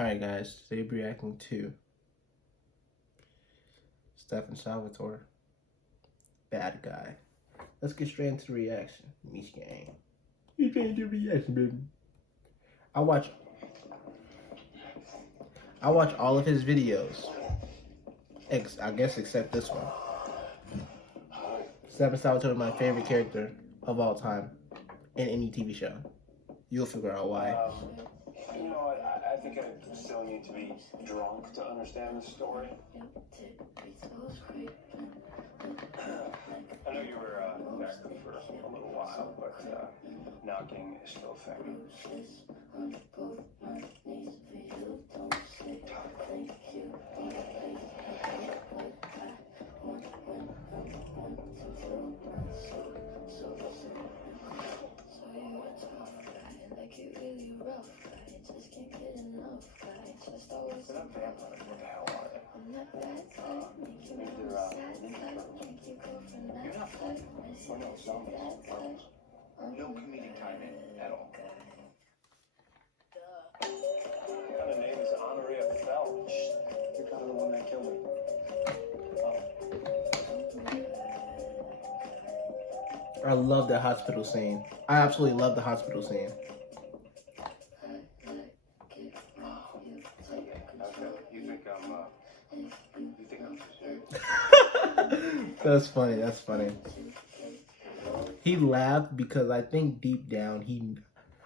Alright guys, today we're reacting to Stefan Salvatore, bad guy. Let's get straight into the reaction. Meet gang. You can't do reaction, baby. I watch all of his videos. I guess except this one. Stefan Salvatore is my favorite character of all time in any TV show. You'll figure out why. You know what? I think I still need to be drunk to understand the story. I know you were active for a little while, but knocking is still a thing. No comedic timing at all. What kind of name is Honoré Bell? You're kind of the one that killed me. I love that hospital scene. I absolutely love the hospital scene. You think I'm serious? That's funny. That's funny. He laughed because I think deep down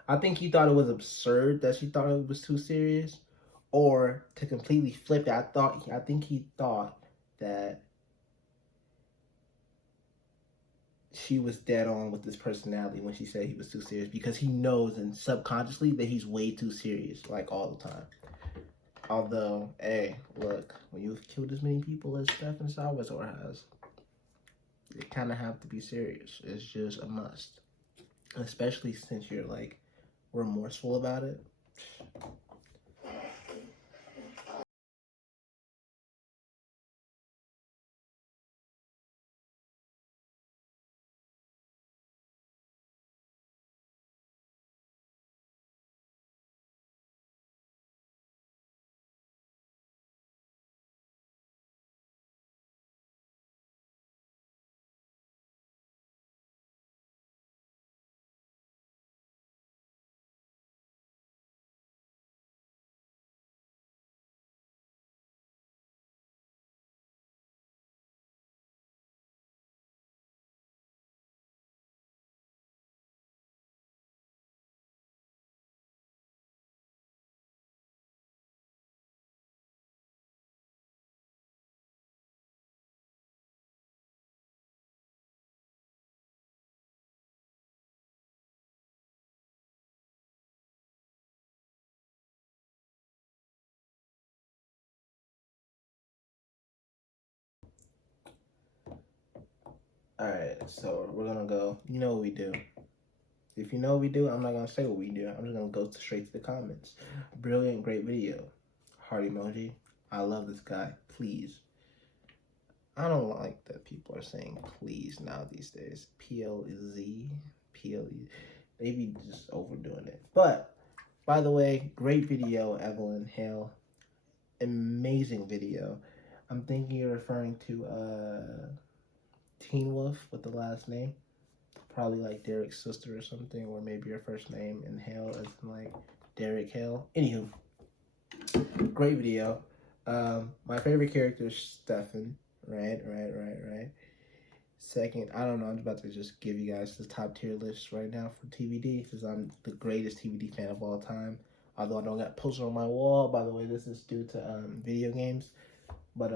I think he thought it was absurd that she thought it was too serious, or to completely flip it. I think he thought that she was dead on with his personality when she said he was too serious, because he knows and subconsciously that he's way too serious, like all the time. Although, hey, look, when you've killed as many people as Stefan Salvatore has, you kind of have to be serious. It's just a must. Especially since you're, like, remorseful about it. Alright, so we're gonna go. You know what we do. If you know what we do, I'm not gonna say what we do. I'm just gonna go straight to the comments. Brilliant, great video. Heart emoji. I love this guy. Please. I don't like that people are saying please now these days. PLZ. PLE. They be just overdoing it. But, by the way, great video, Evelyn Hale. Amazing video. I'm thinking you're referring to Teen Wolf with the last name. Probably like Derek's sister or something, or maybe her first name and Hale as in like Derek Hale. Anywho, great video. My favorite character is Stefan. Right. Second, I don't know, I'm about to just give you guys the top tier list right now for TVD, because I'm the greatest TVD fan of all time. Although I don't got poster on my wall. By the way, this is due to video games. But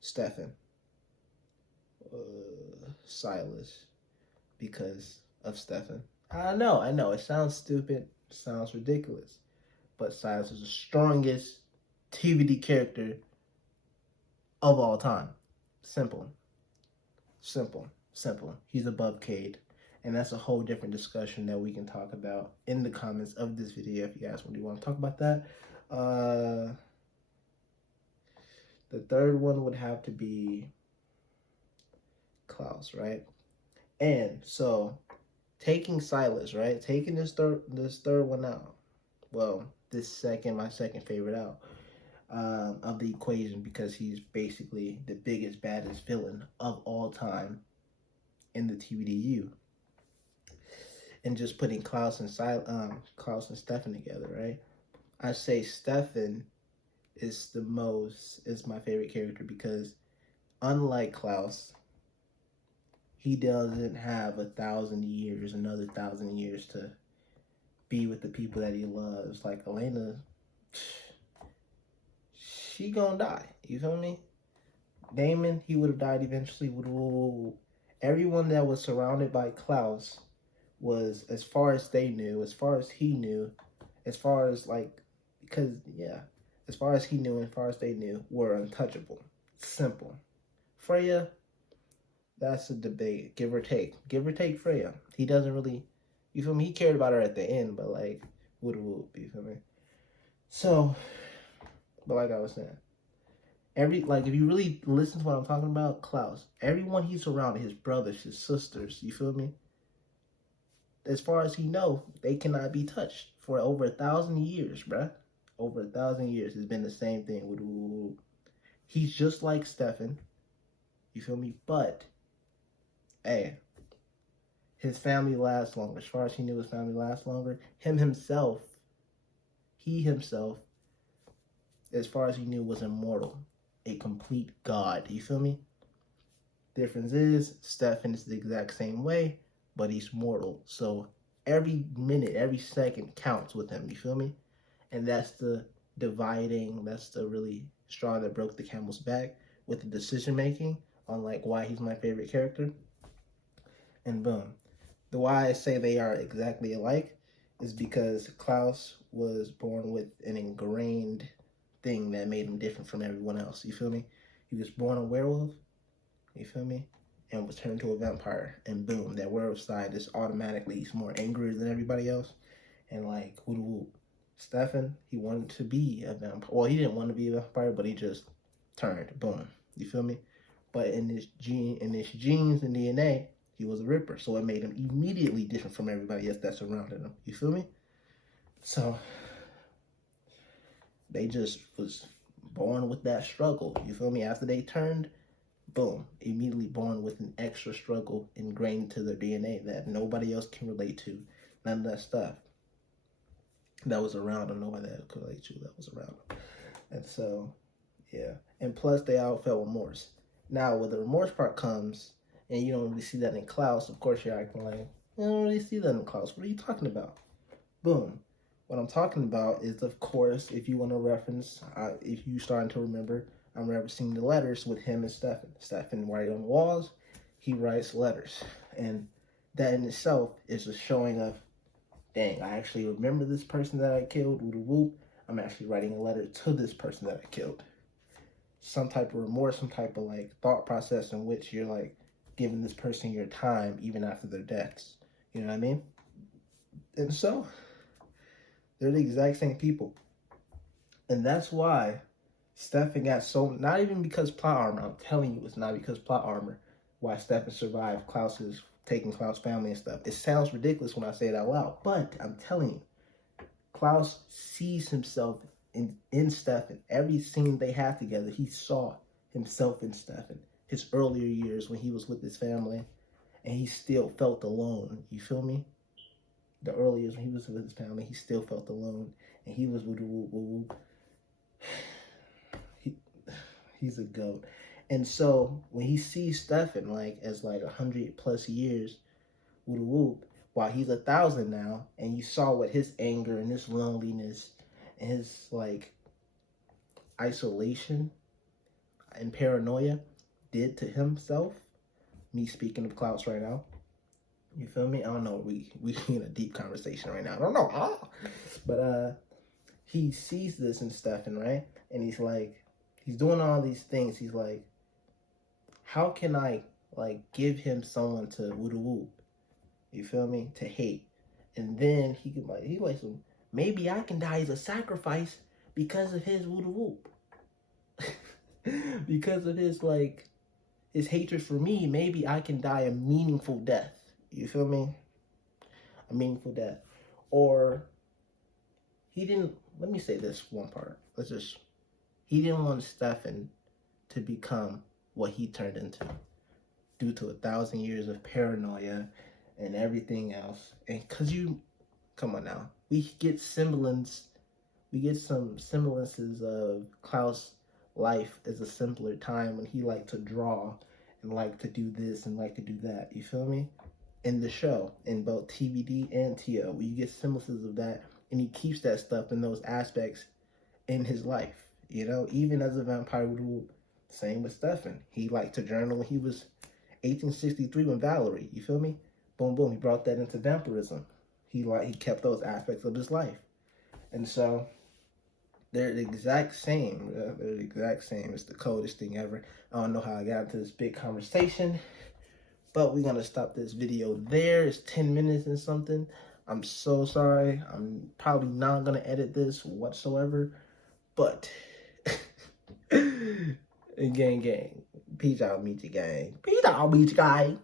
Stefan. Silas, because of Stefan. I know, it sounds stupid, sounds ridiculous, but Silas is the strongest TVD character of all time. Simple. He's above Cade, and that's a whole different discussion that we can talk about in the comments of this video if you guys really want to talk about that. The third one would have to be Klaus, right? And so taking Silas, right? Taking this third one out. Well, my second favorite out of the equation, because he's basically the biggest, baddest villain of all time in the TVDU. And just putting Klaus and Stefan together, right? I say Stefan is my favorite character because unlike Klaus, he doesn't have another 1,000 years to be with the people that he loves. Like Elena, she gonna die. You feel me? Damon, he would have died eventually. Everyone that was surrounded by Klaus was, as far as they knew, as far as he knew, as far as as far as he knew and as far as they knew, were untouchable. Simple. Freya, that's a debate. Give or take. Give or take Freya. He doesn't really, you feel me? He cared about her at the end, but like, you feel me? So, but like I was saying, if you really listen to what I'm talking about, Klaus, everyone he's surrounded, his brothers, his sisters, you feel me? As far as he know, they cannot be touched for over 1,000 years, bruh. Over 1,000 years, it's been the same thing. He's just like Stefan, you feel me? But, hey, his family lasts longer. As far as he knew, his family lasts longer. He himself, as far as he knew, was immortal. A complete god, you feel me? Difference is, Stefan is the exact same way, but he's mortal. So every minute, every second counts with him, you feel me? And that's the really straw that broke the camel's back with the decision making on like why he's my favorite character. And boom. The why I say they are exactly alike is because Klaus was born with an ingrained thing that made him different from everyone else. You feel me? He was born a werewolf, you feel me? And was turned to a vampire. And boom, that werewolf side is automatically, he's more angry than everybody else. And like, Stefan, he wanted to be a vampire. Well, he didn't want to be a vampire, but he just turned. Boom. You feel me? But in his genes and DNA, he was a Ripper. So it made him immediately different from everybody else that surrounded him. You feel me? So they just was born with that struggle. You feel me? After they turned, boom, immediately born with an extra struggle ingrained to their DNA that nobody else can relate to. None of that stuff that was around them, nobody that could relate to that was around them. And so, yeah. And plus, they all felt remorse. Now, when the remorse part comes, and you don't really see that in Klaus, of course you're acting like, you don't really see that in Klaus. What are you talking about? Boom. What I'm talking about is, of course, if you want to reference, if you starting to remember, I'm referencing the letters with him and Stefan. Stefan writes on the walls, he writes letters. And that in itself is a showing of, dang, I actually remember this person that I killed, I'm actually writing a letter to this person that I killed. Some type of remorse, some type of like thought process in which you're like giving this person your time even after their deaths. You know what I mean? And so, they're the exact same people. And that's why Stefan got so, not even because plot armor, I'm telling you it's not because plot armor, why Stefan survived taking Klaus' family and stuff. It sounds ridiculous when I say it out loud, but I'm telling you, Klaus sees himself in Stefan. Every scene they have together, he saw himself in Stefan. His earlier years when he was with his family, and he still felt alone. You feel me? The early years when he was with his family, he still felt alone, and he was he's a goat. And so when he sees Stefan like as like 100+ years, while he's 1,000 now, and you saw what his anger and his loneliness and his like isolation and paranoia did to himself. Me speaking of Klaus right now. You feel me? I don't know. We in a deep conversation right now. I don't know. But he sees this in Stefan, right? And he's like, he's doing all these things. He's like, how can I like give him someone to you feel me? To hate. And then he maybe I can die as a sacrifice because of his because of his like his hatred for me. Maybe I can die a meaningful death. You feel me? A meaningful death. Or he didn't let me say this one part. He didn't want Stefan to become what he turned into due to 1,000 years of paranoia and everything else. And come on now, we get some semblances of Klaus' life as a simpler time when he liked to draw and liked to do this and liked to do that. You feel me? In the show, in both TVD and TO, you get semblances of that, and he keeps that stuff in those aspects in his life. You know, even as a vampire would rule. Same with Stefan. He liked to journal when he was 1863 with Valerie. You feel me? Boom, boom. He brought that into vampirism. He kept those aspects of his life, and so they're the exact same. They're the exact same. It's the coldest thing ever. I don't know how I got into this big conversation, but we're going to stop this video there. It's 10 minutes and something. I'm so sorry. I'm probably not going to edit this whatsoever, but gang. Peace out, meet you gang. Peace out, meet you gang.